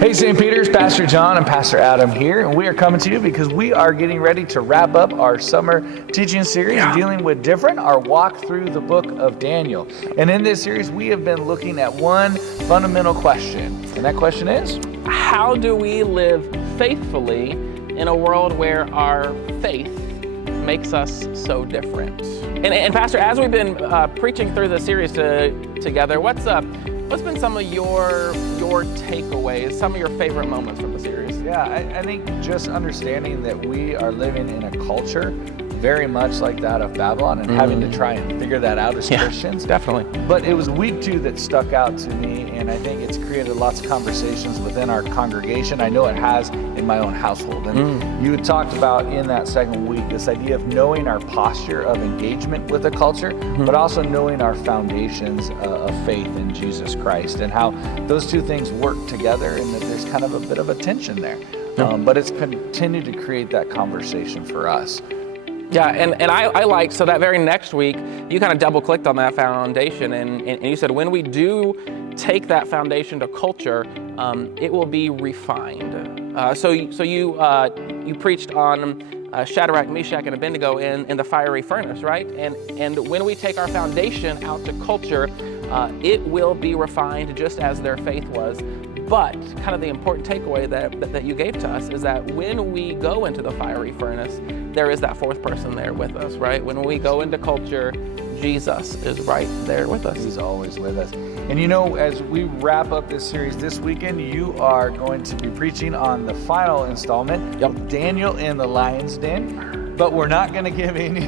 Hey St. Peter's, Pastor John and Pastor Adam here, and we are coming to you because we are getting ready to wrap up our summer teaching series dealing with our walk through the book of Daniel. And in this series, we have been looking at one fundamental question, and that question is, how do we live faithfully in a world where our faith makes us so different? And Pastor, as we've been preaching through the series together, what's been some of your takeaways, some of your favorite moments from the series? Yeah, I think just understanding that we are living in a culture very much like that of Babylon and having to try and figure that out as Christians. Definitely. But it was week 2 that stuck out to me, and I think it's created lots of conversations within our congregation. I know it has in my own household. And you had talked about in that second week this idea of knowing our posture of engagement with the culture, but also knowing our foundations of faith in Jesus Christ and how those two things work together and that there's kind of a bit of a tension there. But it's continued to create that conversation for us. Yeah, and I liked, so that very next week, you kind of double clicked on that foundation and you said when we do take that foundation to culture, it will be refined. So you preached on Shadrach, Meshach, and Abednego in the fiery furnace, right? And when we take our foundation out to culture, it will be refined just as their faith was. But kind of the important takeaway that you gave to us is that when we go into the fiery furnace, there is that fourth person there with us, right? When we go into culture, Jesus is right there with us. He's always with us. And you know, as we wrap up this series this weekend, you are going to be preaching on the final installment of Daniel in the Lion's Den. But we're not going to give any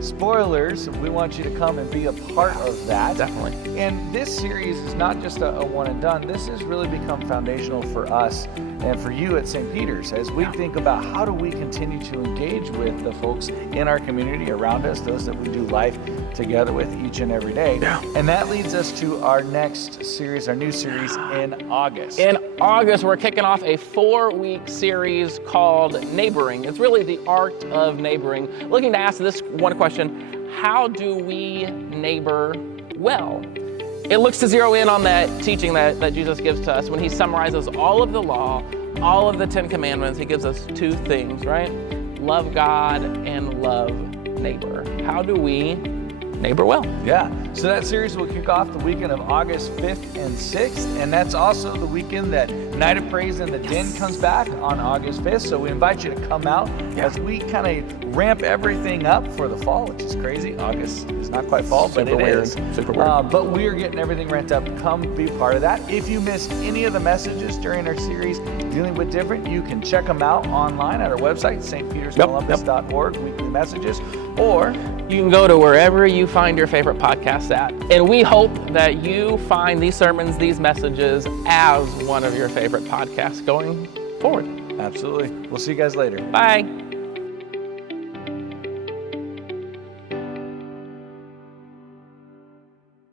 spoilers. We want you to come and be a part of that. Definitely. And this series is not just a one and done. This has really become foundational for us and for you at St. Peter's as we think about how do we continue to engage with the folks in our community around us, those that we do life together with each and every day. Yeah. And that leads us to our next series, our new series in August. In August, we're kicking off a 4-week series called Neighboring. It's really the art of neighboring. Looking to ask this one question: how do we neighbor well? It looks to zero in on that teaching that Jesus gives to us when he summarizes all of the law, all of the 10 commandments. He gives us 2 things, right? Love God and love neighbor. How do we neighbor well? Yeah, so that series will kick off the weekend of August 5th and 6th, and that's also the weekend that Night of Praise in the Den comes back on August 5th, so we invite you to come out as we kind of ramp everything up for the fall, which is crazy. August is not quite fall, but it is. Super weird. But we are getting everything ramped up. Come be part of that. If you missed any of the messages during our series dealing with different, you can check them out online at our website, stpeterscolumbus.org, weekly messages, or you can go to wherever you find your favorite podcasts at. And we hope that you find these sermons, these messages, as one of your favorite podcasts going forward. Absolutely. We'll see you guys later. Bye.